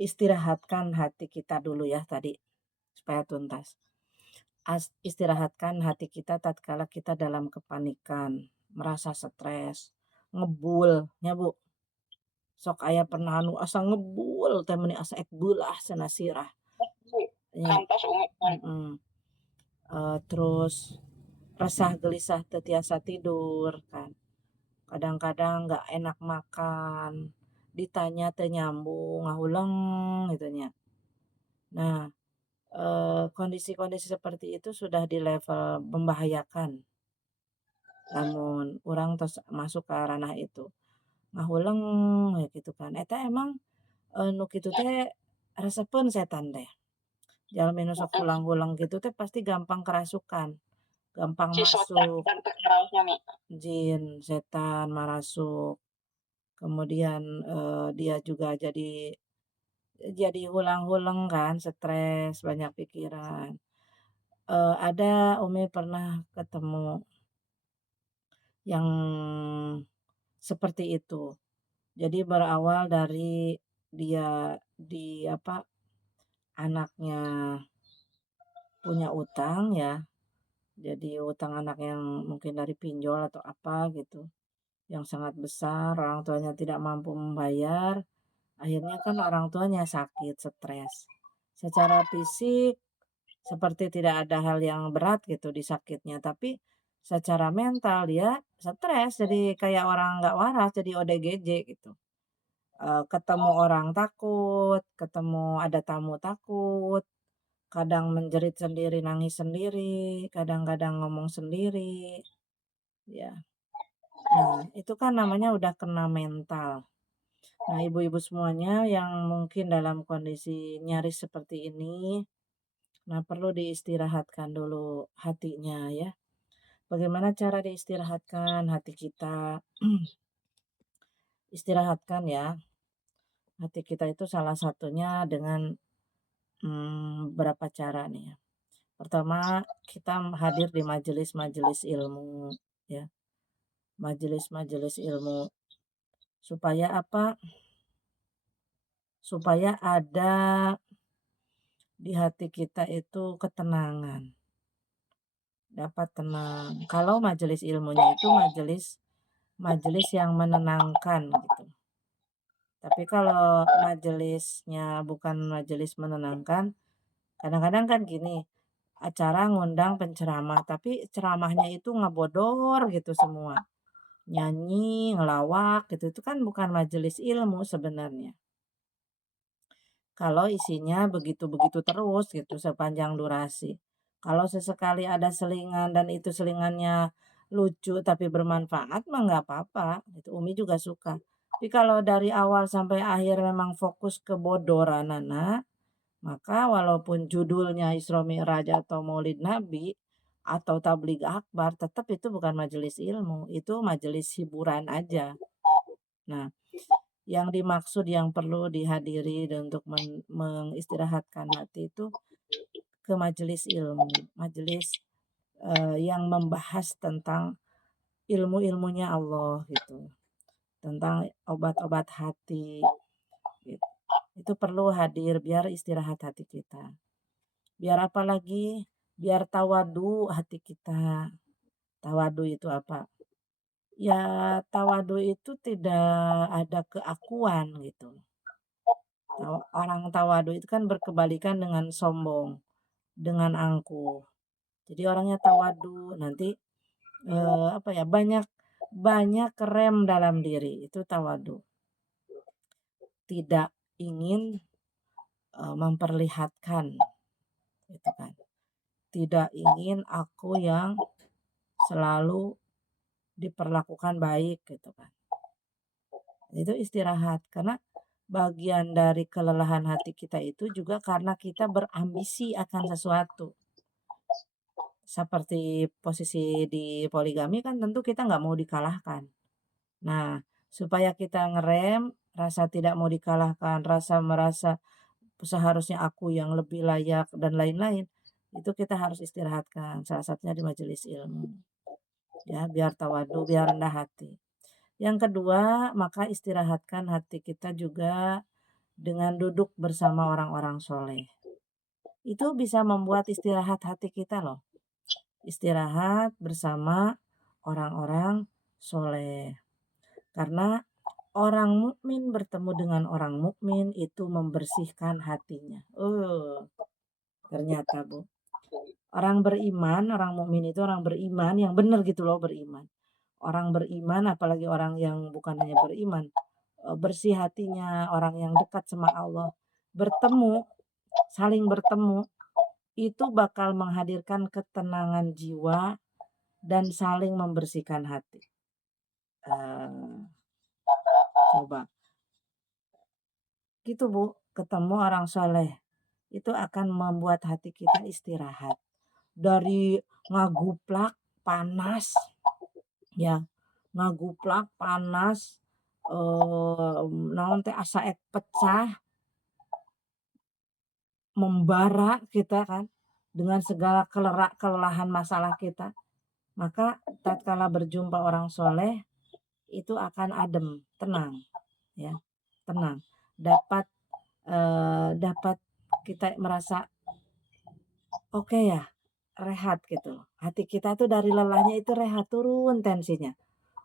istirahatkan hati kita dulu ya tadi, supaya tuntas. Istirahatkan hati kita tatkala kita dalam kepanikan, merasa stres, ngebul, ya Bu. Sok aya pernah anu asa ngebul teh meuni asa ek beulah cenah sirah. Nya Kantos ungu kan. mhm, terus resah gelisah teu tiasa tidur kan. Kadang-kadang nggak enak makan, ditanya teu nyambung, ngahuleng gitu nya. Nah, kondisi-kondisi seperti itu sudah di level membahayakan, lamun urang tos masuk ka ranah itu. Ngahuleng we gitu kan, eta emang, nu kitu teh resepeun setan teh. Jalmi nu sok Mhm. hulang-hulang gitu teh pasti gampang kerasukan, gampang Si Socak masuk dan teu ngaraosnya Mi. jin, setan marasuk. Kemudian, dia juga jadi hulang-huleng kan, stres, banyak pikiran. Ada Umi pernah ketemu yang seperti itu. Jadi berawal dari dia anaknya punya utang ya, jadi utang anak yang mungkin dari pinjol atau apa gitu, yang sangat besar, orang tuanya tidak mampu membayar, akhirnya kan orang tuanya sakit, stres. Secara fisik seperti tidak ada hal yang berat gitu di sakitnya, tapi secara mental dia stres, jadi kayak orang nggak waras, jadi ODGJ gitu. Ketemu orang takut, ketemu ada tamu takut, kadang menjerit sendiri, nangis sendiri, kadang-kadang ngomong sendiri, ya. Nah, itu kan namanya udah kena mental. Nah, ibu-ibu semuanya yang mungkin dalam kondisi nyaris seperti ini, nah perlu diistirahatkan dulu hatinya ya. Bagaimana cara diistirahatkan hati kita? Istirahatkan ya, hati kita itu salah satunya dengan beberapa cara nih ya. Pertama, kita hadir di majelis-majelis ilmu ya, majelis-majelis ilmu supaya apa? Supaya ada di hati kita itu ketenangan, dapat tenang. Kalau majelis ilmunya itu majelis majelis yang menenangkan gitu. Tapi kalau majelisnya bukan majelis menenangkan, kadang-kadang kan gini, acara ngundang penceramah, tapi ceramahnya itu ngebodor gitu semua. Nyanyi, ngelawak gitu, itu kan bukan majelis ilmu sebenarnya. Kalau isinya begitu-begitu terus gitu sepanjang durasi. Kalau sesekali ada selingan dan itu selingannya lucu tapi bermanfaat mah nggak apa-apa, itu Umi juga suka. Tapi kalau dari awal sampai akhir memang fokus kebodoranana, maka walaupun judulnya Isra Mi'raj atau Maulid Nabi atau tabligh akbar, tetap itu bukan majelis ilmu, itu majelis hiburan aja. Nah, yang dimaksud yang perlu dihadiri dan untuk mengistirahatkan hati itu ke majelis ilmu, majelis, yang membahas tentang ilmu-ilmunya Allah gitu, tentang obat-obat hati, gitu. Itu perlu hadir biar istirahat hati kita. Biar apa lagi? Biar tawadu hati kita. Tawadu itu apa? Ya tawadu itu tidak ada keakuan gitu. Orang tawadu itu kan berkebalikan dengan sombong, dengan angkuh. Jadi orangnya tawadu, nanti, apa ya, banyak banyak rem dalam diri, itu tawadu. Tidak ingin, memperlihatkan, gitu kan. Tidak ingin aku yang selalu diperlakukan baik, gitu kan. Itu istirahat, karena bagian dari kelelahan hati kita itu juga karena kita berambisi akan sesuatu. Seperti posisi di poligami kan tentu kita nggak mau dikalahkan. Nah, supaya kita ngerem rasa tidak mau dikalahkan, rasa merasa seharusnya aku yang lebih layak dan lain-lain, itu kita harus istirahatkan, salah satunya di majelis ilmu. Ya, biar tawadu, biar rendah hati. Yang kedua, maka istirahatkan hati kita juga dengan duduk bersama orang-orang soleh. Itu bisa membuat istirahat hati kita loh. Istirahat bersama orang-orang soleh. Karena orang mukmin bertemu dengan orang mukmin itu membersihkan hatinya. Ternyata Bu. Orang beriman, orang mukmin itu orang beriman yang benar gitu loh beriman. Orang beriman apalagi orang yang bukan hanya beriman, bersih hatinya, orang yang dekat sama Allah, bertemu, saling bertemu, itu bakal menghadirkan ketenangan jiwa dan saling membersihkan hati. Coba gitu Bu, ketemu orang soleh, itu akan membuat hati kita istirahat. Dari ngaguplak, panas, ya, ngaguplak, panas, naon teh asa pecah, membara kita kan, dengan segala kelelahan masalah kita. Maka tatkala berjumpa orang soleh, itu akan adem, tenang, ya, tenang. Dapat kita merasa oke ya, rehat gitu. Hati kita tuh dari lelahnya itu rehat, turun tensinya.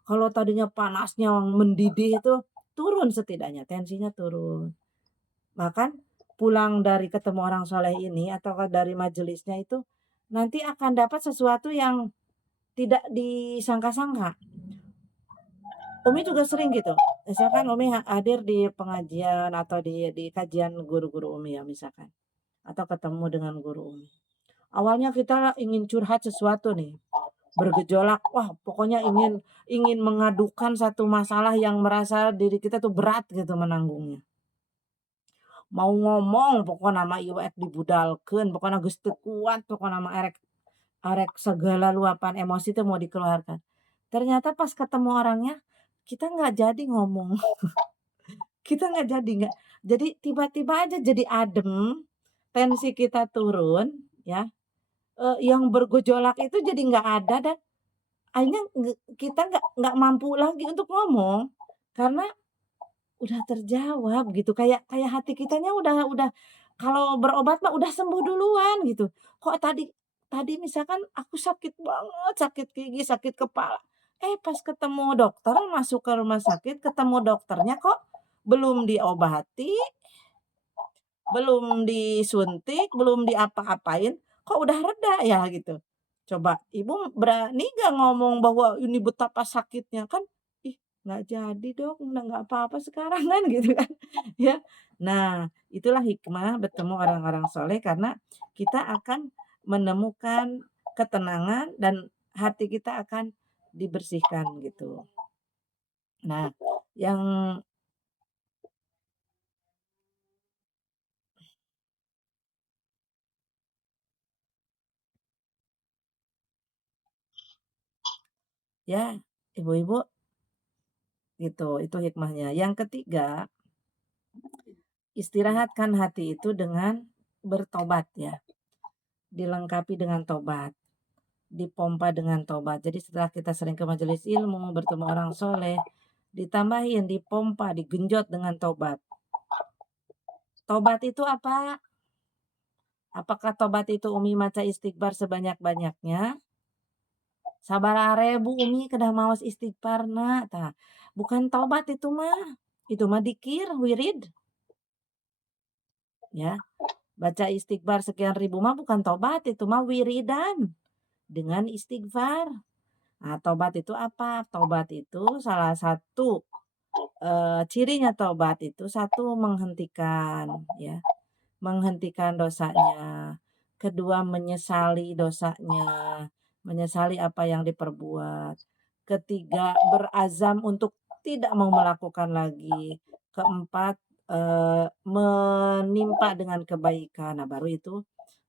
Kalau tadinya panasnya mendidih itu turun setidaknya, tensinya turun. Bahkan pulang dari ketemu orang soleh ini atau dari majelisnya itu nanti akan dapat sesuatu yang tidak disangka-sangka. Umi juga sering gitu. Misalkan Umi hadir di pengajian atau di kajian guru-guru Umi ya misalkan. Atau ketemu dengan guru Umi. Awalnya kita ingin curhat sesuatu nih, bergejolak, wah pokoknya ingin ingin mengadukan satu masalah yang merasa diri kita tuh berat gitu menanggungnya. Mau ngomong pokoknya nama ieu dibudalkeun, pokoknya geus teu kuat, pokoknya mah arek arek segala luapan emosi itu mau dikeluarkan. Ternyata pas ketemu orangnya, kita nggak jadi ngomong, kita nggak jadi tiba-tiba aja jadi adem, tensi kita turun ya, yang bergejolak itu jadi nggak ada dan akhirnya kita nggak mampu lagi untuk ngomong, karena udah terjawab gitu, kayak kayak hati kitanya udah kalau berobat mah udah sembuh duluan gitu. Kok tadi tadi misalkan aku sakit banget, sakit gigi, sakit kepala, pas ketemu dokter, masuk ke rumah sakit, ketemu dokternya kok belum diobati, belum disuntik, belum diapa-apain, kok udah reda ya gitu. Coba Ibu berani nggak ngomong bahwa ini betapa sakitnya? Kan, "Ih nggak jadi Dok, udah nggak apa-apa sekarang," kan gitu kan, ya. Nah, itulah hikmah bertemu orang-orang soleh karena kita akan menemukan ketenangan dan hati kita akan dibersihkan gitu. Nah, yang ya ibu-ibu gitu, itu hikmahnya. Yang ketiga, istirahatkan hati itu dengan bertobat ya, dilengkapi dengan tobat, dipompa dengan tobat. Jadi setelah kita sering ke majelis ilmu, bertemu orang soleh, ditambahin, dipompa, digenjot dengan tobat. Tobat itu apa? Apakah tobat itu Umi maca istighfar sebanyak-banyaknya? Sabaraha Umi kedah maos istighfarna tah. Bukan tobat itu mah. Itu mah dikir, wirid, ya. Baca istighfar sekian ribu mah bukan tobat, itu mah wiridan dengan istighfar. Nah, tobat itu apa? Tobat itu salah satu cirinya tobat itu satu menghentikan ya, menghentikan dosanya. Kedua menyesali dosanya, menyesali apa yang diperbuat. Ketiga berazam untuk tidak mau melakukan lagi. Keempat menimpa dengan kebaikan. Nah, baru itu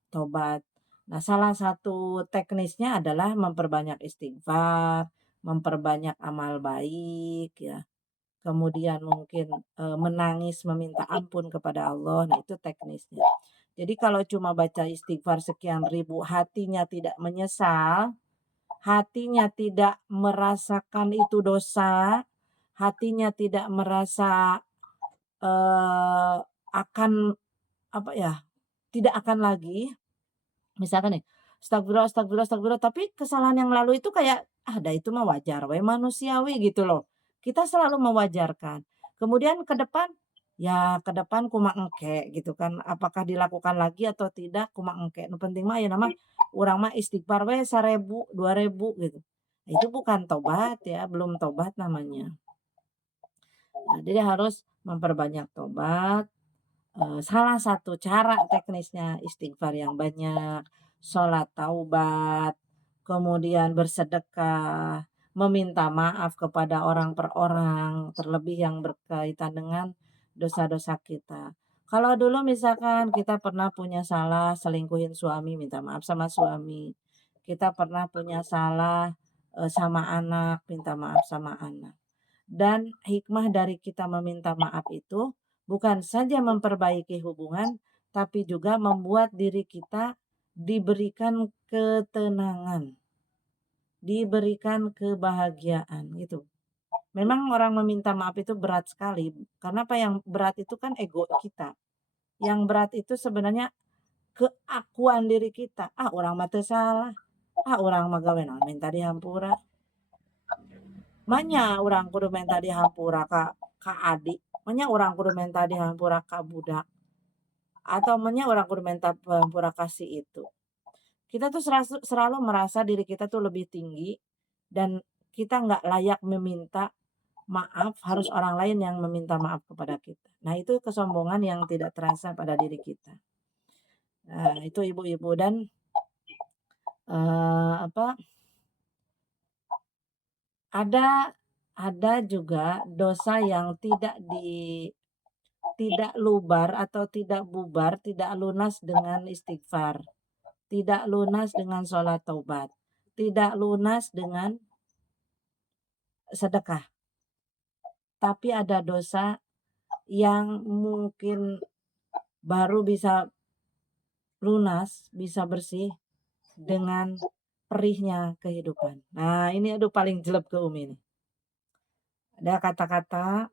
tobat. Nah, salah satu teknisnya adalah memperbanyak istighfar, memperbanyak amal baik ya. Kemudian mungkin, menangis meminta ampun kepada Allah, nah itu teknisnya. Jadi kalau cuma baca istighfar sekian ribu, hatinya tidak menyesal, hatinya tidak merasakan itu dosa, hatinya tidak merasa, akan, apa ya, tidak akan lagi misalkan nih, astagfirullah astagfirullah astagfirullah, tapi kesalahan yang lalu itu kayak, "Ah, itu mah wajar we, manusiawi," gitu loh. Kita selalu mewajarkan. Kemudian ke depan, ya ke depan kumaha engke gitu kan, apakah dilakukan lagi atau tidak kumaha engke, nu penting mah ayeuna mah urang mah istighfar we 1000, 2000 gitu. Nah, itu bukan tobat ya, belum tobat namanya. Nah, jadi harus memperbanyak tobat. Salah satu cara teknisnya istighfar yang banyak, sholat taubat, kemudian bersedekah, meminta maaf kepada orang per orang, terlebih yang berkaitan dengan dosa-dosa kita. Kalau dulu misalkan kita pernah punya salah selingkuhin suami, minta maaf sama suami. Kita pernah punya salah, sama anak, minta maaf sama anak. Dan hikmah dari kita meminta maaf itu bukan saja memperbaiki hubungan, tapi juga membuat diri kita diberikan ketenangan, diberikan kebahagiaan gitu. Memang orang meminta maaf itu berat sekali, karena apa yang berat itu kan ego kita. Yang berat itu sebenarnya keakuan diri kita. Ah, orang mah teu salah. Ah, orang mah gawe naon minta dihampura. Manya urang kudu minta dihampura ka adik, manya urang kudu minta dihampura ka budak, atau manya urang kudu minta hampura ka si itu. Kita tuh selalu merasa diri kita tuh lebih tinggi dan kita nggak layak meminta maaf, harus orang lain yang meminta maaf kepada kita. Nah, itu kesombongan yang tidak terasa pada diri kita. Nah, itu ibu-ibu dan, apa, ada ada juga dosa yang tidak lubar atau tidak bubar, tidak lunas dengan istighfar, tidak lunas dengan sholat taubat, tidak lunas dengan sedekah. Tapi ada dosa yang mungkin baru bisa lunas, bisa bersih dengan perihnya kehidupan. Nah, ini aduh paling jelek ke Umi nih. Ada kata-kata,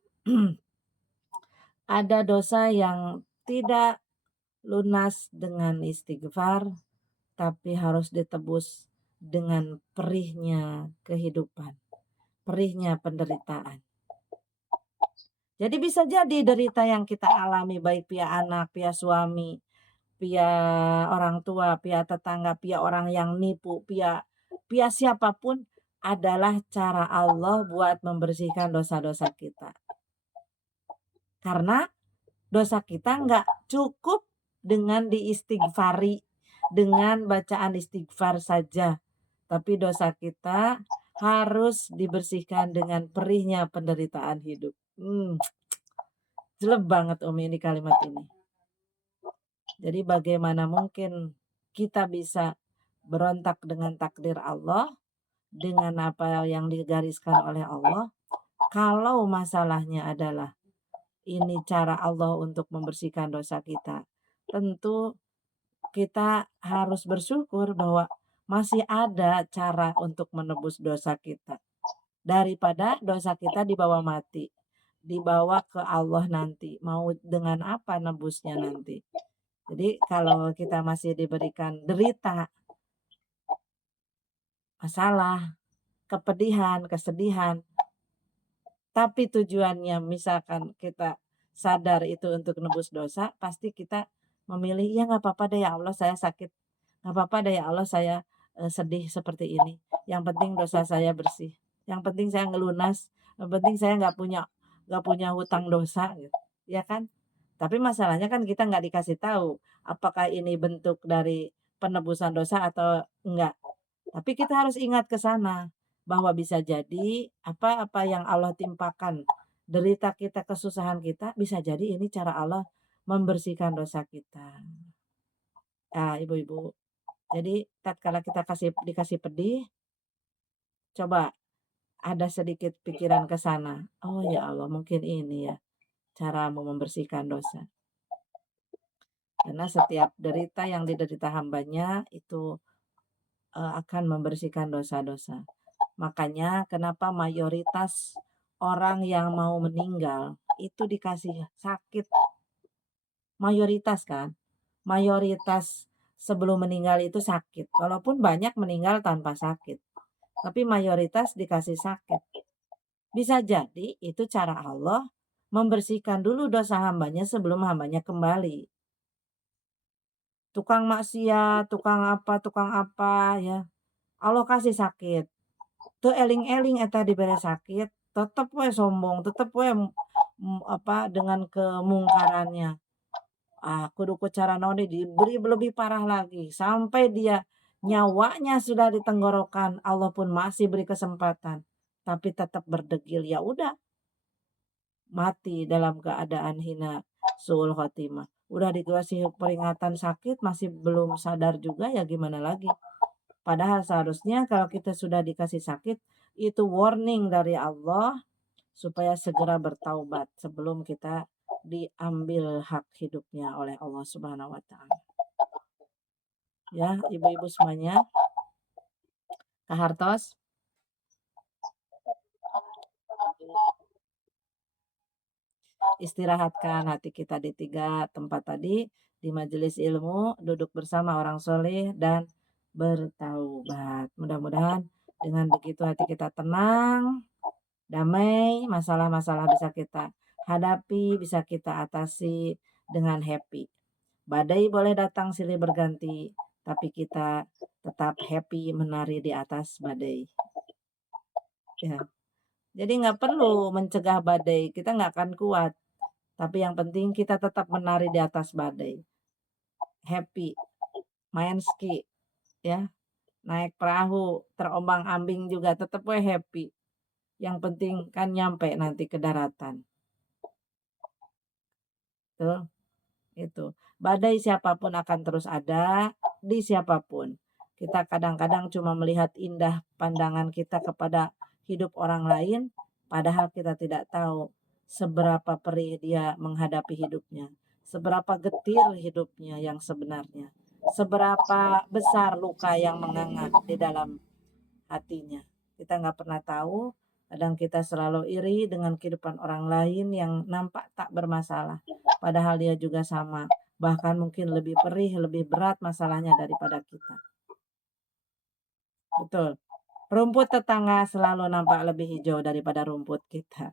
ada dosa yang tidak lunas dengan istighfar, tapi harus ditebus dengan perihnya kehidupan, perihnya penderitaan. Jadi bisa jadi derita yang kita alami baik pihak anak, pihak suami, pihak orang tua, pihak tetangga, pihak orang yang nipu, pihak pihak siapapun adalah cara Allah buat membersihkan dosa-dosa kita. Karena dosa kita nggak cukup dengan diistighfari, dengan bacaan istighfar saja. Tapi dosa kita harus dibersihkan dengan perihnya penderitaan hidup. Jelek banget Umi ini kalimat ini. Jadi bagaimana mungkin kita bisa berontak dengan takdir Allah, dengan apa yang digariskan oleh Allah, kalau masalahnya adalah ini cara Allah untuk membersihkan dosa kita. Tentu kita harus bersyukur bahwa masih ada cara untuk menebus dosa kita. Daripada dosa kita dibawa mati, dibawa ke Allah nanti, mau dengan apa nebusnya nanti. Jadi kalau kita masih diberikan derita, masalah, kepedihan, kesedihan, tapi tujuannya misalkan kita sadar itu untuk nebus dosa, pasti kita memilih, "Ya nggak apa-apa deh ya Allah saya sakit, nggak apa-apa deh ya Allah saya, sedih seperti ini, yang penting dosa saya bersih, yang penting saya ngelunas, yang penting saya nggak punya hutang dosa," gitu, ya kan? Tapi masalahnya kan kita nggak dikasih tahu, apakah ini bentuk dari penebusan dosa atau enggak. Tapi kita harus ingat ke sana, bahwa bisa jadi apa-apa yang Allah timpakan, derita kita, kesusahan kita, bisa jadi ini cara Allah membersihkan dosa kita. Ah, ibu-ibu, jadi tatkala kita dikasih pedih, coba ada sedikit pikiran ke sana, "Oh ya Allah mungkin ini ya caramu membersihkan dosa." Karena setiap derita yang diderita hambanya itu, akan membersihkan dosa-dosa. Makanya kenapa mayoritas orang yang mau meninggal itu dikasih sakit mayoritas kan, mayoritas sebelum meninggal itu sakit, walaupun banyak meninggal tanpa sakit, tapi mayoritas dikasih sakit. Bisa jadi itu cara Allah membersihkan dulu dosa hambanya sebelum hambanya kembali. Tukang maksiat, tukang apa ya, Allah kasih sakit. Teu eling-eling eta dibere sakit, tetep we sombong, tetep we dengan kemungkarannya. Kudu ku cara naon deui diberi lebih parah lagi, sampai dia nyawanya sudah di tenggorokan, Allah pun masih beri kesempatan, tapi tetap berdegil, ya udah mati dalam keadaan hina suul khotimah. Udah dikasih peringatan sakit masih belum sadar juga, ya gimana lagi. Padahal seharusnya kalau kita sudah dikasih sakit, itu warning dari Allah supaya segera bertaubat sebelum kita diambil hak hidupnya oleh Allah Subhanahu wa taala. Ya, ibu-ibu semuanya, Kak Hartos, istirahatkan hati kita di 3 tempat tadi, di majelis ilmu, duduk bersama orang soleh, dan bertaubat. Mudah-mudahan dengan begitu hati kita tenang, damai, masalah-masalah bisa kita hadapi, bisa kita atasi dengan happy. Badai boleh datang silih berganti, tapi kita tetap happy menari di atas badai. Ya. Jadi nggak perlu mencegah badai, kita nggak akan kuat. Tapi yang penting kita tetap menari di atas badai. Happy, main ski, ya, naik perahu, terombang-ambing juga tetap we happy. Yang penting kan nyampe nanti ke daratan. Tuh, itu. Badai siapapun akan terus ada di siapapun. Kita kadang-kadang cuma melihat indah pandangan kita kepada hidup orang lain, padahal kita tidak tahu seberapa perih dia menghadapi hidupnya, seberapa getir hidupnya yang sebenarnya, seberapa besar luka yang menganga di dalam hatinya. Kita nggak pernah tahu, kadang kita selalu iri dengan kehidupan orang lain yang nampak tak bermasalah, padahal dia juga sama, bahkan mungkin lebih perih, lebih berat masalahnya daripada kita. Betul. Rumput tetangga selalu nampak lebih hijau daripada rumput kita.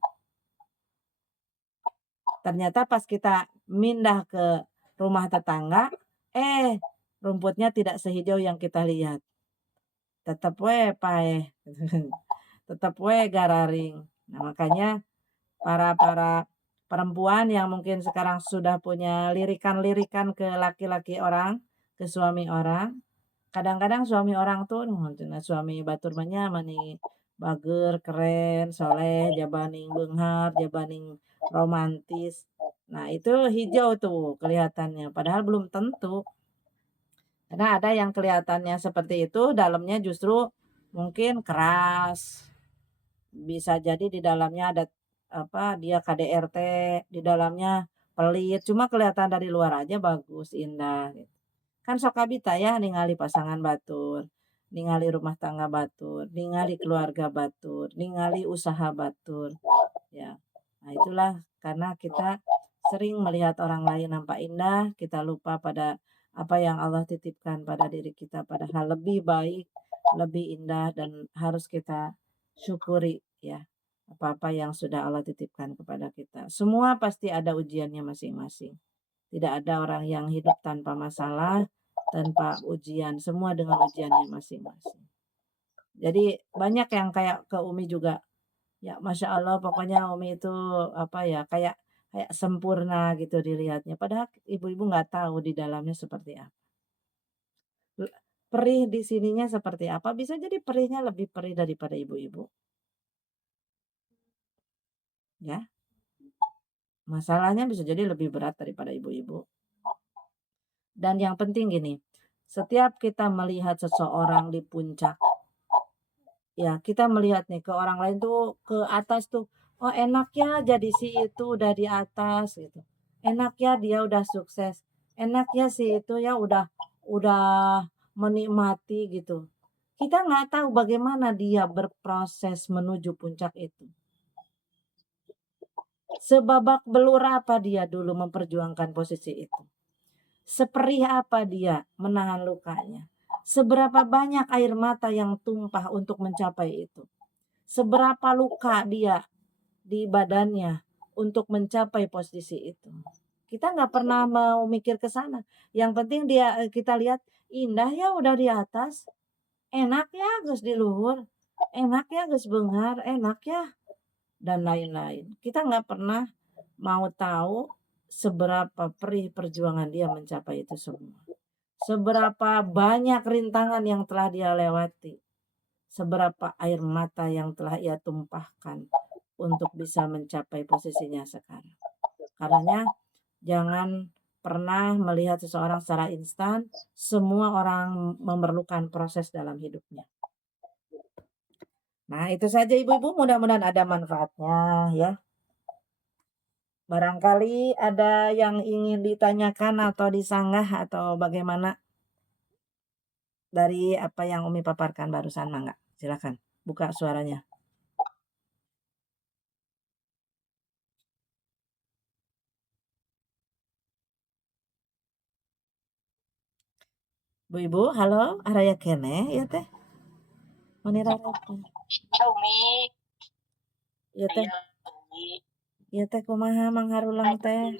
Ternyata pas kita mindah ke rumah tetangga, rumputnya tidak sehijau yang kita lihat. Tetap we paeh, tetap we gararing. Nah, makanya para perempuan yang mungkin sekarang sudah punya lirikan-lirikan ke laki-laki orang, ke suami orang, kadang-kadang suami orang tuh suami batur mah nya mani bager, keren, soleh, jabaning beunghar, jabaning romantis. Nah, itu hijau tuh kelihatannya, padahal belum tentu. Karena ada yang kelihatannya seperti itu, dalamnya justru mungkin keras. Bisa jadi di dalamnya ada dia KDRT, di dalamnya pelit, cuma kelihatan dari luar aja bagus, indah gitu. Kan sok kabita ya ningali pasangan batur, ningali rumah tangga batur, ningali keluarga batur, ningali usaha batur, ya. Nah, itulah karena kita sering melihat orang lain nampak indah, kita lupa pada apa yang Allah titipkan pada diri kita, padahal lebih baik, lebih indah dan harus kita syukuri ya, apa-apa yang sudah Allah titipkan kepada kita. Semua pasti ada ujiannya masing-masing. Tidak ada orang yang hidup tanpa masalah, tanpa ujian, semua dengan ujiannya masing-masing. Jadi banyak yang kayak ke Umi juga, ya Masya Allah pokoknya Umi itu apa ya, kayak kayak sempurna gitu dilihatnya. Padahal ibu-ibu nggak tahu di dalamnya seperti apa. Perih di sininya seperti apa, bisa jadi perihnya lebih perih daripada ibu-ibu. Ya, masalahnya bisa jadi lebih berat daripada ibu-ibu. Dan yang penting gini, setiap kita melihat seseorang di puncak, ya kita melihat nih ke orang lain tuh ke atas tuh, oh enak ya jadi si itu udah di atas gitu. Enak ya dia udah sukses. Enak ya si itu ya udah menikmati gitu. Kita nggak tahu bagaimana dia berproses menuju puncak itu. Sebabak belur apa dia dulu memperjuangkan posisi itu? Seperih apa dia menahan lukanya? Seberapa banyak air mata yang tumpah untuk mencapai itu? Seberapa luka dia di badannya untuk mencapai posisi itu? Kita nggak pernah mau mikir ke sana. Yang penting kita lihat, indah ya udah di atas, enak ya geus di luhur, enak ya geus beunghar, enak ya, dan lain-lain. Kita nggak pernah mau tahu seberapa perih perjuangan dia mencapai itu semua. Seberapa banyak rintangan yang telah dia lewati. Seberapa air mata yang telah ia tumpahkan untuk bisa mencapai posisinya sekarang. Karenanya jangan pernah melihat seseorang secara instan. Semua orang memerlukan proses dalam hidupnya. Nah, itu saja ibu-ibu, mudah-mudahan ada manfaatnya ya. Barangkali ada yang ingin ditanyakan atau disanggah atau bagaimana dari apa yang Umi paparkan barusan, Mangga. Silakan buka suaranya. Bu-ibu, halo, araya kene ya teh. Manira teh. Umi. Ya teh. Ya teh kumaha mangharulang teh.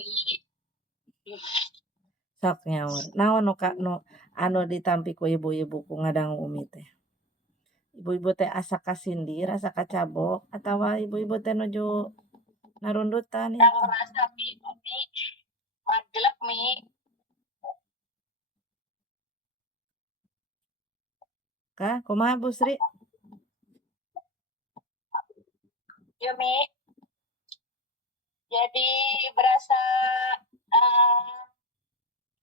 Sok nyaur. Naon nu nu anu ditampi ku ibu-ibu ku ngadang Umi teh. Ibu-ibu teh asa kasindir, asa kacabok atawa ibu-ibu teh nuju narundutan ya. Yang merasa Umi majelek Mi. Kah, kumaha Bu Sri? Ya Mi. Jadi berasa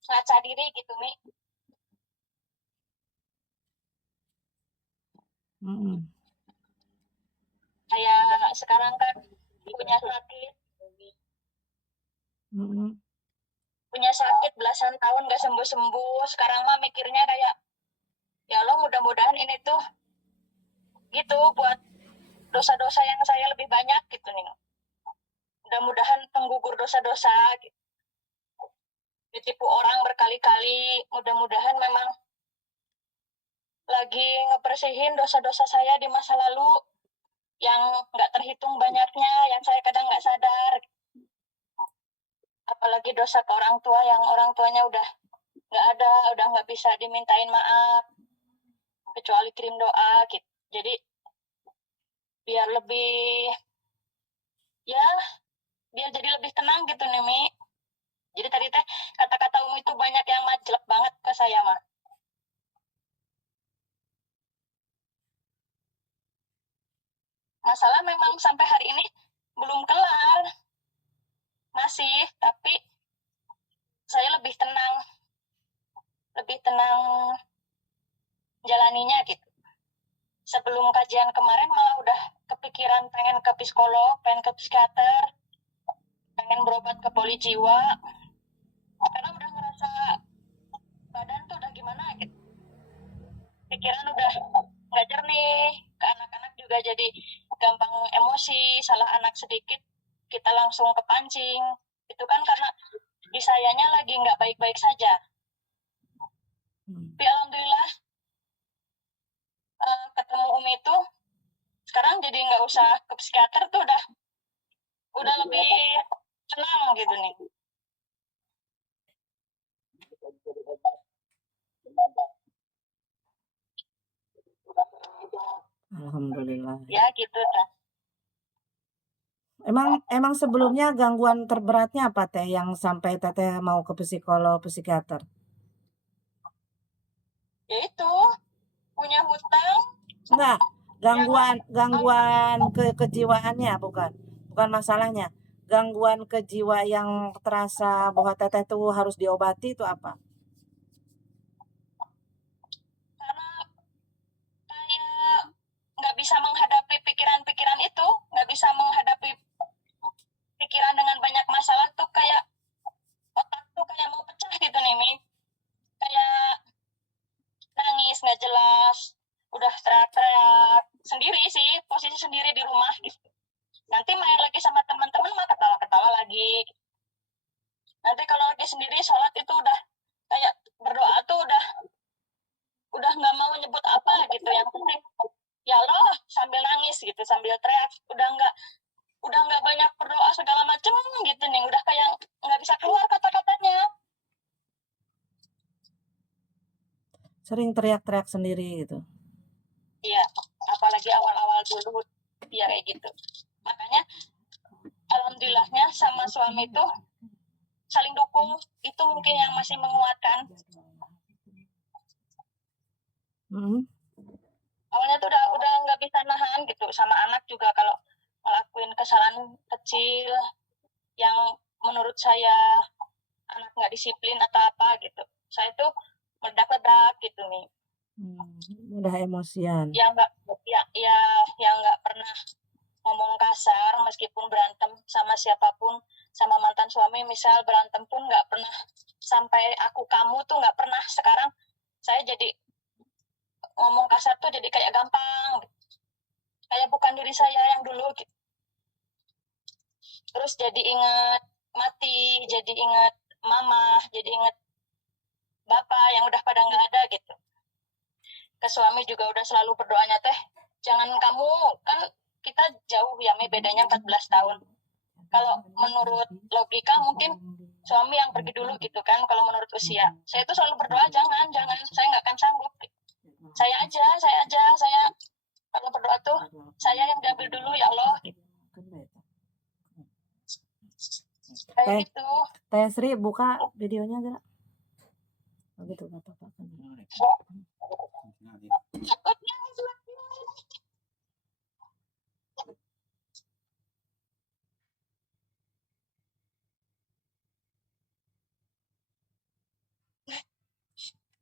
ngaca diri gitu Mi. Kayak sekarang kan punya sakit. Punya sakit belasan tahun gak sembuh-sembuh. Sekarang mah mikirnya kayak, ya Allah mudah-mudahan ini tuh gitu buat dosa-dosa yang saya lebih banyak gitu nih. Mudah-mudahan penggugur dosa-dosa gitu. Ditipu orang berkali-kali, mudah-mudahan memang lagi ngebersihin dosa-dosa saya di masa lalu yang nggak terhitung banyaknya, yang saya kadang nggak sadar. Apalagi dosa ke orang tua yang orang tuanya udah nggak ada, udah nggak bisa dimintain maaf, kecuali kirim doa gitu. Jadi biar lebih, ya biar jadi lebih tenang gitu nih Mi. Jadi tadi teh kata-kata Umi itu banyak yang majelek banget ke saya mah. Masalah memang sampai hari ini belum kelar, masih, tapi saya lebih tenang jalaninya gitu. Sebelum kajian kemarin malah udah kepikiran pengen ke psikolog, pengen ke psikiater, pengen berobat ke poli jiwa, karena udah ngerasa badan tuh udah gimana gitu. Pikiran udah nggak jernih, ke anak-anak juga jadi gampang emosi, salah anak sedikit kita langsung kepancing. Itu kan karena di sayanya lagi nggak baik-baik saja. Tapi alhamdulillah ketemu Umi itu sekarang jadi nggak usah ke psikiater tuh udah lebih tenang gitu nih. Alhamdulillah. Ya gitu dah. Emang sebelumnya gangguan terberatnya apa teh yang sampai teteh mau ke psikolog, psikiater? Ya itu punya hutang. Enggak, gangguan kejiwaannya bukan masalahnya. Gangguan kejiwa yang terasa bahwa teteh tuh harus diobati itu apa? Karena kayak nggak bisa menghadapi pikiran-pikiran itu, nggak bisa menghadapi pikiran dengan banyak masalah tuh, kayak otak tuh kayak mau pecah gitu nih Mi. Kayak nangis nggak jelas, udah teriak-teriak sendiri sih, posisi sendiri di rumah gitu. Nanti main lagi sama teman-teman mah ketawa-ketawa Sering teriak-teriak sendiri gitu? Iya, apalagi awal-awal dulu dia kayak gitu. Makanya alhamdulillahnya sama suami tuh saling dukung, itu mungkin yang masih menguatkan. Awalnya tuh udah nggak bisa nahan gitu, sama anak juga kalau ngelakuin kesalahan kecil yang menurut saya anak nggak disiplin atau apa gitu, saya tuh meledak-ledak gitu nih. Udah emosian. Yang nggak pernah ngomong kasar meskipun berantem sama siapapun, sama mantan suami misal berantem pun nggak pernah sampai aku kamu tuh nggak pernah. Sekarang saya jadi ngomong kasar tuh jadi kayak gampang, kayak bukan diri saya yang dulu gitu. Terus jadi ingat mati, jadi ingat mama, jadi ingat bapak yang udah pada nggak ada gitu. Ke suami juga udah selalu berdoanya, teh jangan kamu, kan kita jauh ya, bedanya 14 tahun. Kalau menurut logika mungkin suami yang pergi dulu gitu kan, kalau menurut usia. Saya itu selalu berdoa, jangan, saya nggak akan sanggup. Saya kalau berdoa tuh, saya yang diambil dulu ya Allah. Kayak gitu. Teh Sri, buka videonya gak? Oh gitu, gak apa-apa.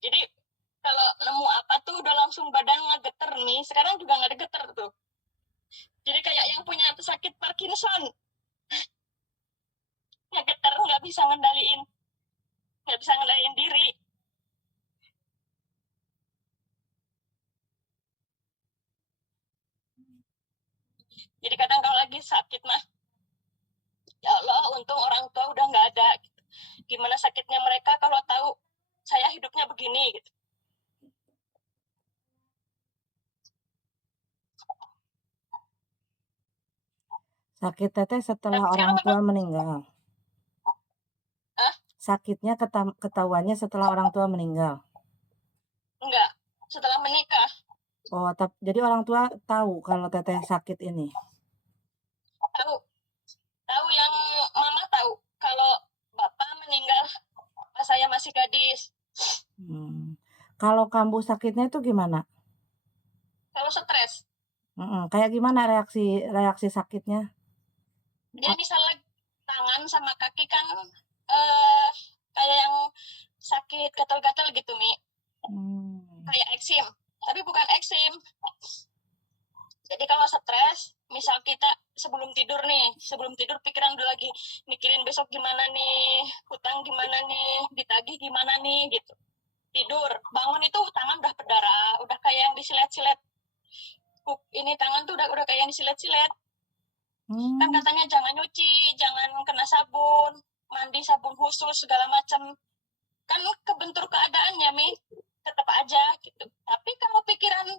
Jadi kalau nemu apa tuh udah langsung badan ngegeter nih. Sekarang juga nggak ada geter tuh. Jadi kayak yang punya sakit Parkinson. Ngegeter, nggak bisa ngendaliin diri. Jadi kadang kalau lagi sakit mah, ya Allah, untung orang tua udah nggak ada. Gimana sakitnya mereka kalau tahu saya hidupnya begini gitu. Sakit teteh setelah orang tua meninggal? Sakitnya ketahuannya setelah orang tua meninggal? Enggak, setelah menikah. Oh, jadi orang tua tahu kalau teteh sakit ini? Tahu yang mama tahu kalau bapak meninggal pas saya masih gadis. Kalau kambuh sakitnya itu gimana? Kalau stres. Kayak gimana reaksi sakitnya? Dia misalnya tangan sama kaki kan kayak yang sakit gatal-gatal gitu, Mi. Kayak eksim, tapi bukan eksim. Jadi kalau stres, misal kita sebelum tidur pikiran udah lagi mikirin besok gimana nih, hutang gimana nih, ditagih gimana nih gitu. Tidur, bangun itu tangan udah berdarah, udah kayak yang disilet-silet. Ini tangan tuh udah kayak yang disilet-silet. Kan katanya jangan nyuci, jangan kena sabun, mandi sabun khusus segala macam. Kan kebentur keadaannya, Mi. Tetap aja gitu. Tapi kalau pikiran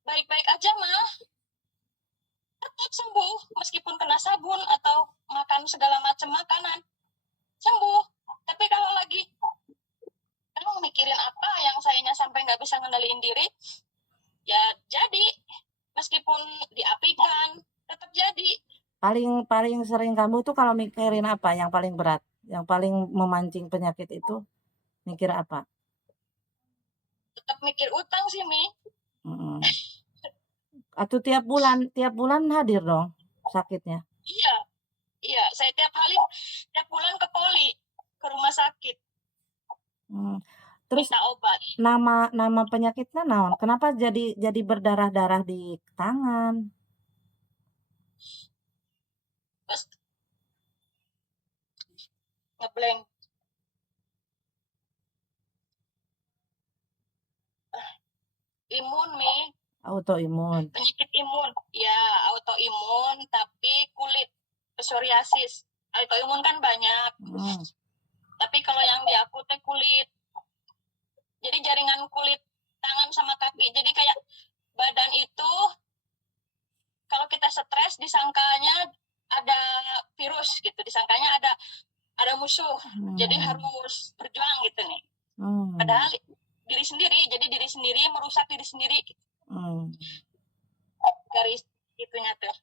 baik-baik aja mah tetap sembuh meskipun kena sabun atau makan segala macam makanan. Sembuh. Tapi kalau lagi mikirin apa yang sayanya sampai nggak bisa ngendaliin diri, ya jadi meskipun diapikan tetap jadi. Paling sering kamu tuh kalau mikirin apa yang paling berat, yang paling memancing penyakit itu, mikir apa? Tetap mikir utang sih, Mi. Atau tiap bulan hadir dong sakitnya? Iya, saya tiap bulan ke poli, ke rumah sakit. Terus minta obat. Nama penyakitnya naon? Kenapa jadi berdarah-darah di tangan? Terus ngeblank. Imun, Mi. Autoimun. Penyakit imun. Ya, autoimun tapi kulit. Psoriasis. Autoimun kan banyak. Tapi kalau yang di aku teh kulit. Jadi jaringan kulit tangan sama kaki. Jadi kayak badan itu kalau kita stres disangkanya ada virus gitu. Disangkanya ada musuh. Jadi harus berjuang gitu nih. Padahal diri sendiri, jadi diri sendiri merusak diri sendiri. Hmm. Garis itunya tuh.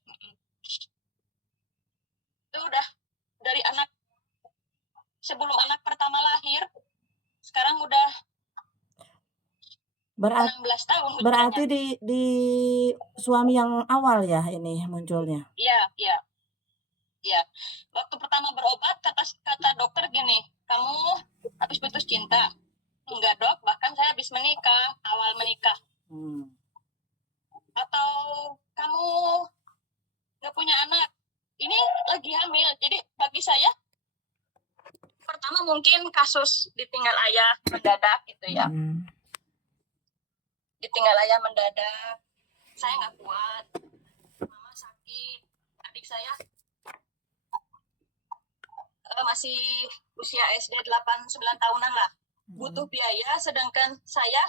Itu udah dari anak sebelum anak pertama lahir, sekarang udah Berat 16 tahun berarti usianya. di suami yang awal ya ini munculnya? Iya, iya, iya. Waktu pertama berobat kata dokter gini, kamu habis putus cinta. Enggak dok, bahkan saya habis menikah, awal menikah. Atau kamu nggak punya anak, ini lagi hamil. Jadi bagi saya pertama mungkin kasus ditinggal ayah mendadak gitu ya. Ditinggal ayah mendadak, saya nggak kuat, mama sakit, adik saya masih usia SD 8-9 tahunan lah, butuh biaya, sedangkan saya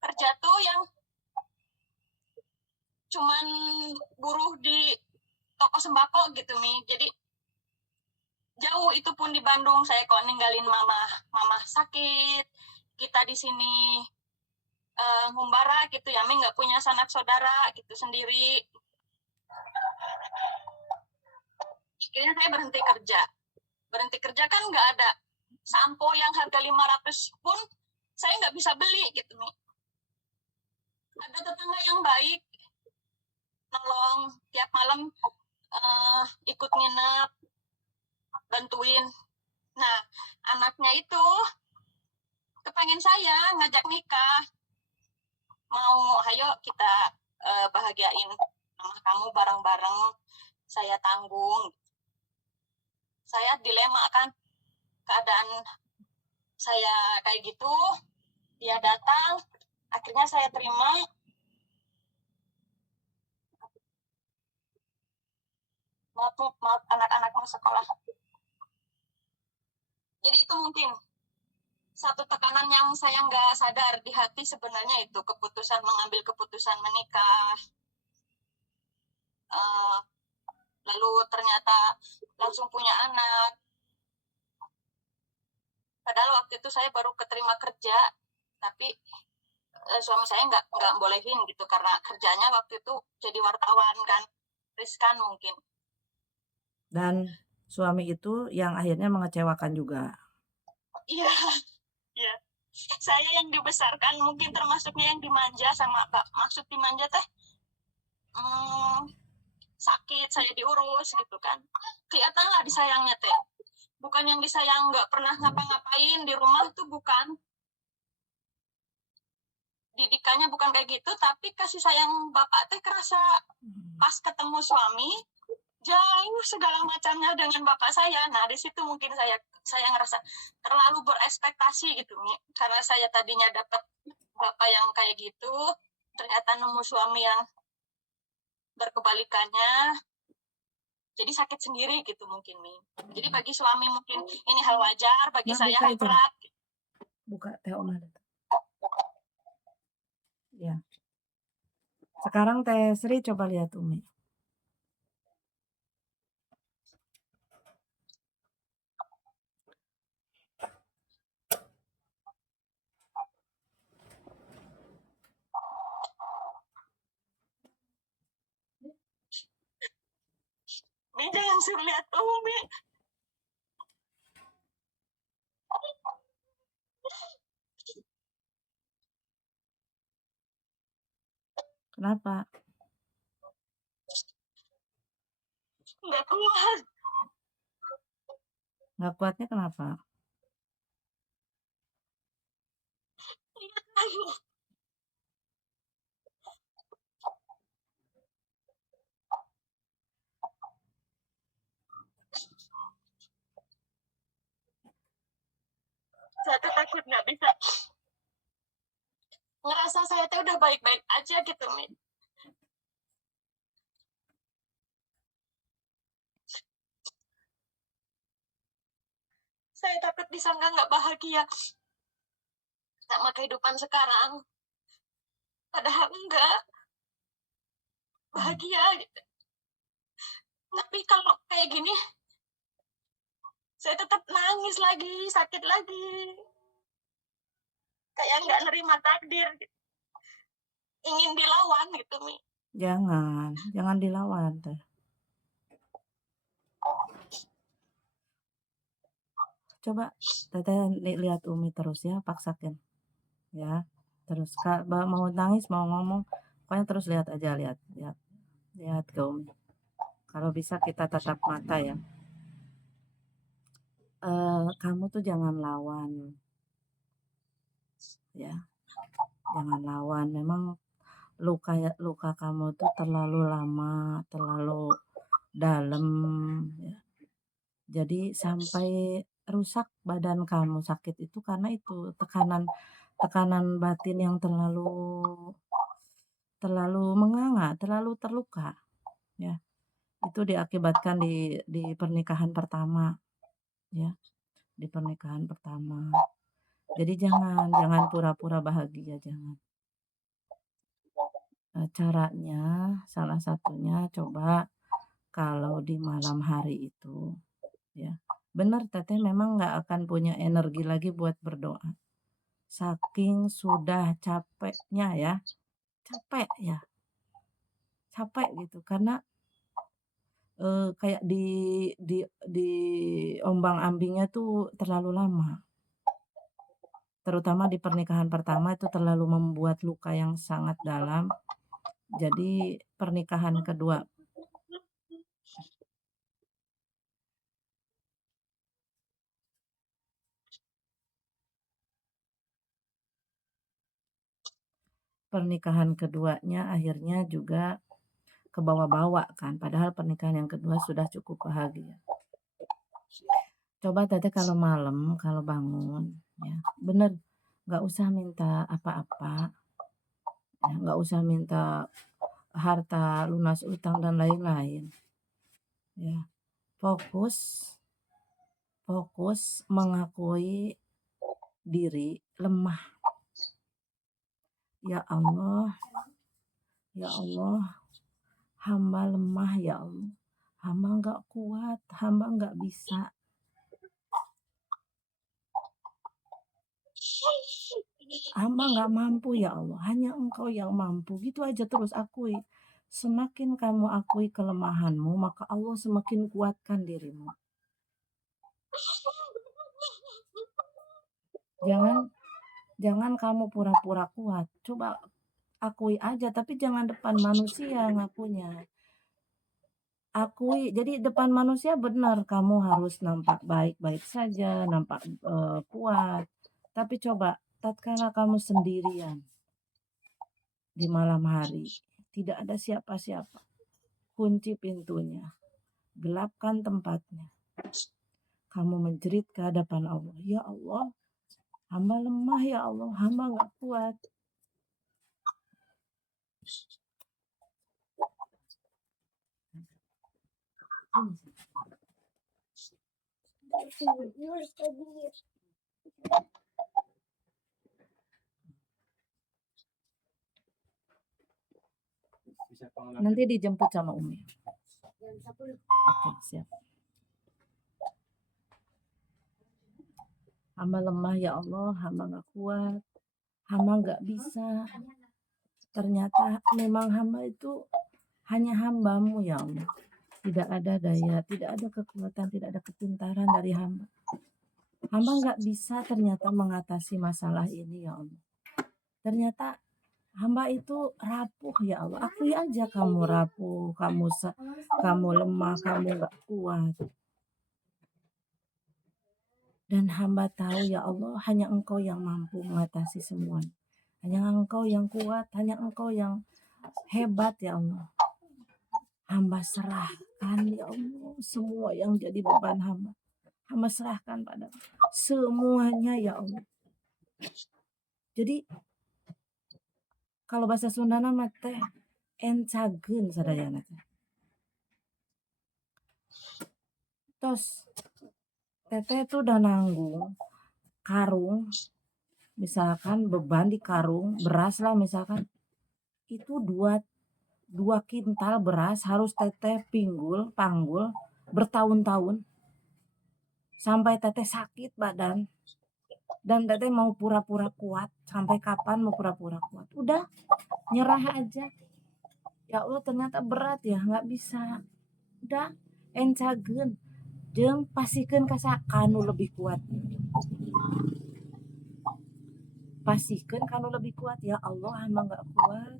kerja tuh yang cuman buruh di toko sembako gitu nih. Jadi jauh, itu pun di Bandung. Saya kok ninggalin mama sakit, kita di sini ngumbara gitu ya, Mi nggak punya sanak saudara gitu sendiri. Akhirnya saya berhenti kerja kan nggak ada sampo yang harga 500 pun saya nggak bisa beli gitu nih. Ada tetangga yang baik nolong tiap malam, ikut nginep, bantuin. Nah, anaknya itu kepengen saya ngajak nikah, mau ayo kita bahagiain mama kamu bareng-bareng, saya tanggung. Saya dilema kan, keadaan saya kayak gitu, dia datang, akhirnya saya terima. Maaf anak-anak mau sekolah. Jadi itu mungkin satu tekanan yang saya nggak sadar di hati sebenarnya, itu mengambil keputusan menikah. Lalu ternyata langsung punya anak. Padahal waktu itu saya baru keterima kerja, tapi suami saya nggak bolehin gitu, karena kerjanya waktu itu jadi wartawan kan, riskan mungkin. Dan suami itu yang akhirnya mengecewakan juga. Iya, iya. Saya yang dibesarkan mungkin termasuknya yang dimanja sama maksud dimanja teh, sakit saya diurus gitu kan, kelihatan lah disayangnya teh. Bukan yang disayang nggak pernah ngapa-ngapain di rumah tuh, bukan. Didikannya bukan kayak gitu, tapi kasih sayang bapak teh kerasa pas ketemu suami, jauh segala macamnya dengan bapak saya. Nah, di situ mungkin saya ngerasa terlalu berekspektasi gitu nih, karena saya tadinya dapat bapak yang kayak gitu, ternyata nemu suami yang berkebalikannya, jadi sakit sendiri gitu mungkin nih. Jadi bagi suami mungkin ini hal wajar, bagi saya hal berat. Buka teh Oma. Ya. Sekarang Teh Sri coba lihat Umi. Mi jangan suruh lihat Umi. Kenapa? Nggak kuat. Nggak kuatnya kenapa? Saya tuh takut nggak bisa. Ngerasa saya tuh udah baik-baik aja gitu, Mi. Saya takut disangka nggak bahagia sama kehidupan sekarang. Padahal enggak, bahagia gitu. Tapi kalau kayak gini, saya tetap nangis lagi, sakit lagi. kayak nggak nerima takdir, ingin dilawan gitu Mi. Jangan dilawan teh. Coba teteh lihat Umi terus ya, paksakan ya. Terus mau nangis mau ngomong, pokoknya terus lihat aja, lihat ke Umi. Kalau bisa kita tatap mata ya. Kamu tuh jangan lawan ya, jangan lawan. Memang luka kamu tuh terlalu lama, terlalu dalam ya. Jadi sampai rusak badan kamu, sakit itu karena itu tekanan batin yang terlalu menganga, terlalu terluka ya. Itu diakibatkan di pernikahan pertama ya, di pernikahan pertama. Jadi jangan pura-pura bahagia, jangan. Caranya salah satunya coba kalau di malam hari itu ya, benar teteh memang nggak akan punya energi lagi buat berdoa. Saking sudah capeknya ya, capek gitu karena kayak di ombang-ambingnya tuh terlalu lama. Terutama di pernikahan pertama itu terlalu membuat luka yang sangat dalam. Jadi pernikahan keduanya akhirnya juga kebawa-bawa kan, padahal pernikahan yang kedua sudah cukup bahagia. Coba teteh kalau malam, kalau bangun ya, bener nggak usah minta apa-apa, ya, nggak usah minta harta, lunas utang dan lain-lain. Ya, fokus mengakui diri lemah. Ya Allah, hamba lemah ya Allah. Hamba nggak kuat, hamba nggak bisa. Hamba nggak mampu ya Allah, hanya Engkau yang mampu. Gitu aja terus akui. Semakin kamu akui kelemahanmu, maka Allah semakin kuatkan dirimu. Jangan kamu pura-pura kuat. Coba akui aja, tapi jangan depan manusia ngakunya. Akui, jadi depan manusia benar kamu harus nampak baik-baik saja, nampak kuat. Tapi coba tatkala kamu sendirian di malam hari, tidak ada siapa-siapa, kunci pintunya, gelapkan tempatnya. Kamu menjerit ke hadapan Allah, ya Allah, hamba lemah ya Allah, hamba nggak kuat. Nanti dijemput sama Umi. Oke, siap. Hamba lemah ya Allah, hamba nggak kuat, hamba nggak bisa. Ternyata memang hamba itu hanya hambamu ya Allah. Tidak ada daya, tidak ada kekuatan, tidak ada kepintaran dari hamba. Hamba nggak bisa ternyata mengatasi masalah ini ya Allah. Ternyata hamba itu rapuh ya Allah. Akui aja kamu rapuh, kamu lemah, kamu nggak kuat. Dan hamba tahu ya Allah, hanya Engkau yang mampu mengatasi semuanya. Hanya Engkau yang kuat, hanya Engkau yang hebat ya Allah. Hamba serahkan ya Allah semua yang jadi beban hamba. Hamba serahkan pada semuanya ya Allah. Jadi kalau bahasa Sundana mah teh encageun sadayana teh. Tos teteh tuh udah nanggung karung, misalkan beban di karung beras lah misalkan, itu dua kintal beras harus teteh panggul bertahun-tahun sampai teteh sakit badan Dan Teteh mau pura-pura kuat, sampai kapan mau pura-pura kuat? Udah, nyerah aja. Ya Allah ternyata berat ya, nggak bisa. Udah, encageun, jeung pasikeun ka kanu lebih kuat. Pasikeun kanu lebih kuat, ya Allah hamba nggak kuat.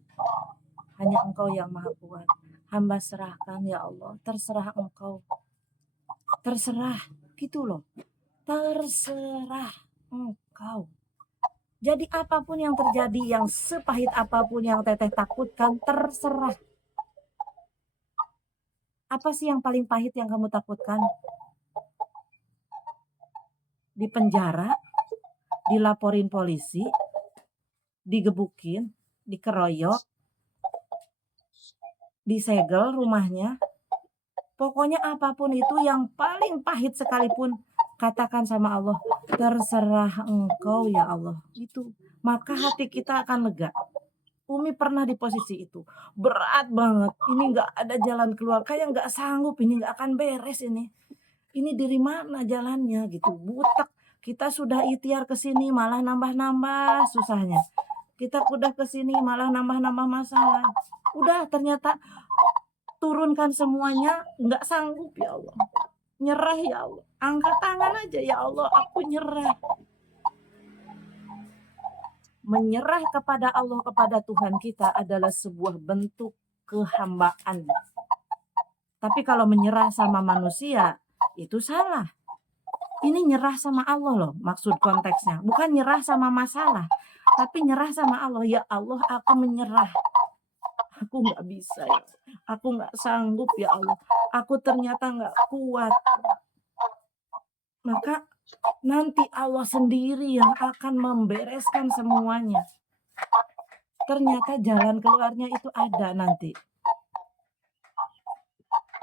Hanya Engkau yang maha kuat. Hamba serahkan ya Allah, terserah Engkau. Terserah, gitu loh. Terserah Engkau. Jadi apapun yang terjadi, yang sepahit apapun yang Teteh takutkan, terserah. Apa sih yang paling pahit yang kamu takutkan? Di penjara, dilaporin polisi, digebukin, dikeroyok, disegel rumahnya. Pokoknya apapun itu yang paling pahit sekalipun, katakan sama Allah, terserah Engkau ya Allah. Itu, maka hati kita akan lega. Umi pernah di posisi itu, berat banget, ini nggak ada jalan keluar, kayak nggak sanggup, ini nggak akan beres ini dari mana jalannya gitu, butek. Kita sudah ikhtiar ke sini malah nambah-nambah susahnya. Kita udah ke sini malah nambah-nambah masalah. Udah ternyata turunkan semuanya, nggak sanggup ya Allah. Nyerah ya Allah. Angkat tangan aja ya Allah, aku nyerah. Menyerah kepada Allah, kepada Tuhan kita adalah sebuah bentuk kehambaan. Tapi kalau menyerah sama manusia, itu salah. Ini nyerah sama Allah loh, maksud konteksnya. Bukan nyerah sama masalah, tapi nyerah sama Allah. Ya Allah, aku menyerah. Aku nggak bisa ya. Aku nggak sanggup ya Allah. Aku ternyata nggak kuat. Maka nanti Allah sendiri yang akan membereskan semuanya. Ternyata jalan keluarnya itu ada nanti.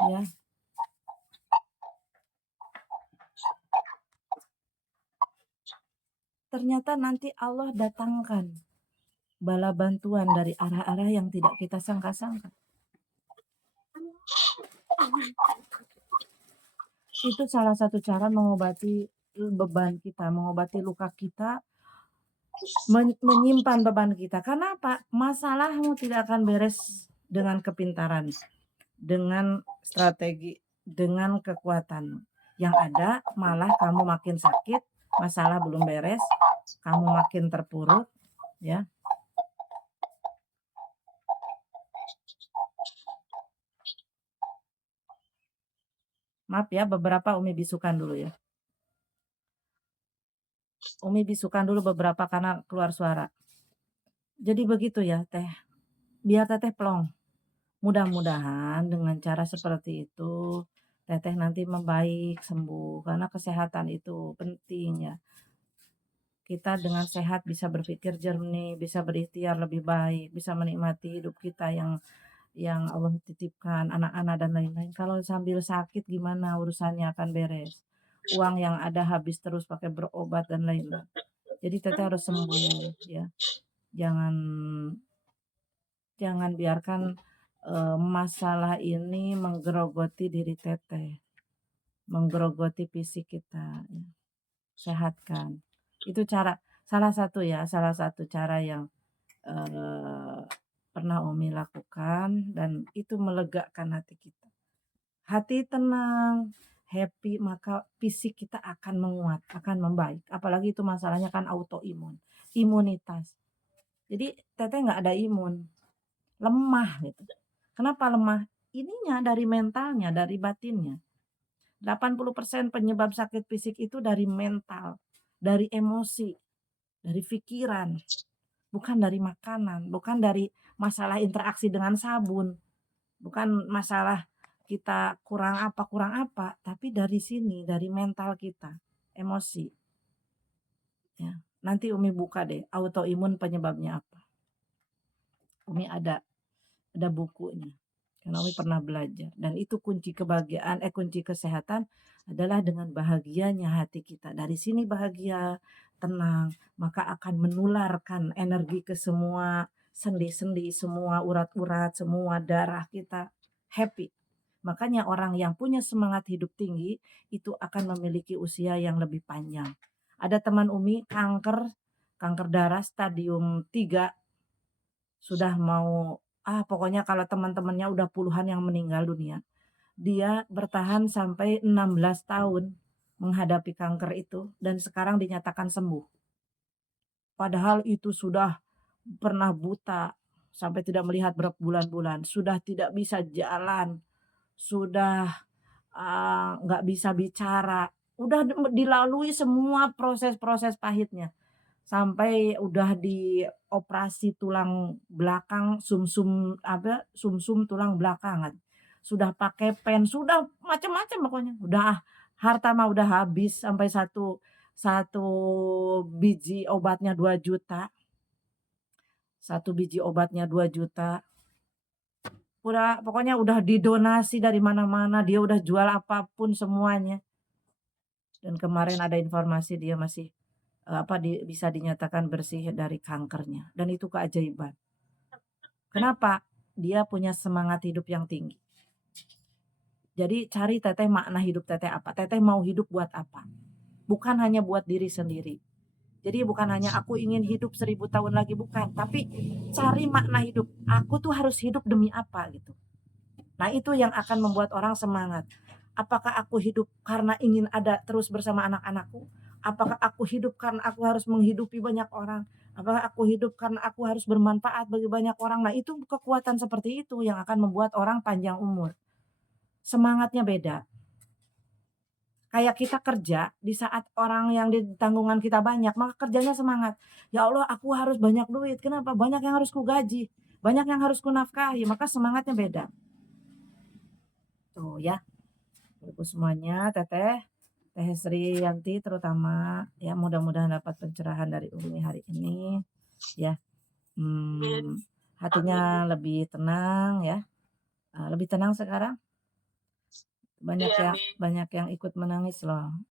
Ya. Ternyata nanti Allah datangkan bala bantuan dari arah-arah yang tidak kita sangka-sangka. Itu salah satu cara mengobati beban kita, mengobati luka kita, menyimpan beban kita. Karena apa? Masalahmu tidak akan beres dengan kepintaran, dengan strategi, dengan kekuatan. Yang ada malah kamu makin sakit, masalah belum beres, kamu makin terpuruk, ya. Maaf ya, beberapa Umi bisukan dulu ya. Umi bisukan dulu beberapa karena keluar suara. Jadi begitu ya, Teh. Biar Teteh plong. Mudah-mudahan dengan cara seperti itu, Teteh nanti membaik, sembuh. Karena kesehatan itu penting ya. Kita dengan sehat bisa berpikir jernih, bisa berikhtiar lebih baik, bisa menikmati hidup kita yang Allah titipkan, anak-anak dan lain-lain. Kalau sambil sakit gimana urusannya akan beres. Uang yang ada habis terus pakai berobat dan lain-lain. Jadi Teteh harus sembuh ya. Jangan biarkan masalah ini menggerogoti diri Teteh, menggerogoti fisik kita. Ya. Sehatkan. Itu salah satu cara yang pernah Umi lakukan dan itu melegakan hati kita. Hati tenang, happy, maka fisik kita akan menguat, akan membaik. Apalagi itu masalahnya kan autoimun, imunitas. Jadi Teteh nggak ada imun, lemah gitu. Kenapa lemah? Ininya dari mentalnya, dari batinnya. 80% penyebab sakit fisik itu dari mental, dari emosi, dari pikiran, bukan dari makanan, bukan dari masalah interaksi dengan sabun, bukan masalah kita kurang apa, tapi dari sini, dari mental kita, emosi. Ya. Nanti Umi buka deh, autoimun penyebabnya apa. Umi ada bukunya. Karena Umi pernah belajar. Dan itu kunci kebahagiaan, kunci kesehatan adalah dengan bahagianya hati kita. Dari sini bahagia, tenang, maka akan menularkan energi ke semua sendi-sendi, semua urat-urat, semua darah kita happy. Makanya orang yang punya semangat hidup tinggi itu akan memiliki usia yang lebih panjang. Ada teman Umi kanker darah stadium 3 sudah mau pokoknya kalau teman-temannya udah puluhan yang meninggal dunia, dia bertahan sampai 16 tahun menghadapi kanker itu dan sekarang dinyatakan sembuh. Padahal itu sudah pernah buta sampai tidak melihat berbulan-bulan, sudah tidak bisa jalan, sudah, nggak bisa bicara, udah dilalui semua proses-proses pahitnya. Sampai udah dioperasi tulang belakang, sumsum tulang belakangan. Sudah pakai pen, sudah macam-macam pokoknya. Udah harta mah udah habis sampai satu satu biji obatnya 2 juta, satu biji obatnya 2 juta. Pokoknya udah didonasi dari mana-mana, dia udah jual apapun semuanya. Dan kemarin ada informasi dia masih, bisa dinyatakan bersih dari kankernya, dan itu keajaiban. Kenapa? Dia punya semangat hidup yang tinggi. Jadi cari Teteh makna hidup Teteh apa, Teteh mau hidup buat apa? Bukan hanya buat diri sendiri. Jadi bukan hanya aku ingin hidup 1000 tahun lagi, bukan, tapi cari makna hidup. Aku tuh harus hidup demi apa gitu. Nah itu yang akan membuat orang semangat. Apakah aku hidup karena ingin ada terus bersama anak-anakku? Apakah aku hidup karena aku harus menghidupi banyak orang? Apakah aku hidup karena aku harus bermanfaat bagi banyak orang? Nah itu kekuatan seperti itu yang akan membuat orang panjang umur. Semangatnya beda. Kayak kita kerja, di saat orang yang di tanggungan kita banyak, maka kerjanya semangat. Ya Allah, aku harus banyak duit. Kenapa? Banyak yang harus kugaji, banyak yang harus kunafkahi, maka semangatnya beda. Tuh ya, Ibu semuanya, Teteh, Teh Sriyanti terutama, ya mudah-mudahan dapat pencerahan dari Umi hari ini, ya. Hatinya lebih tenang ya, lebih tenang sekarang? Iya, Banyak yang ikut menangis loh.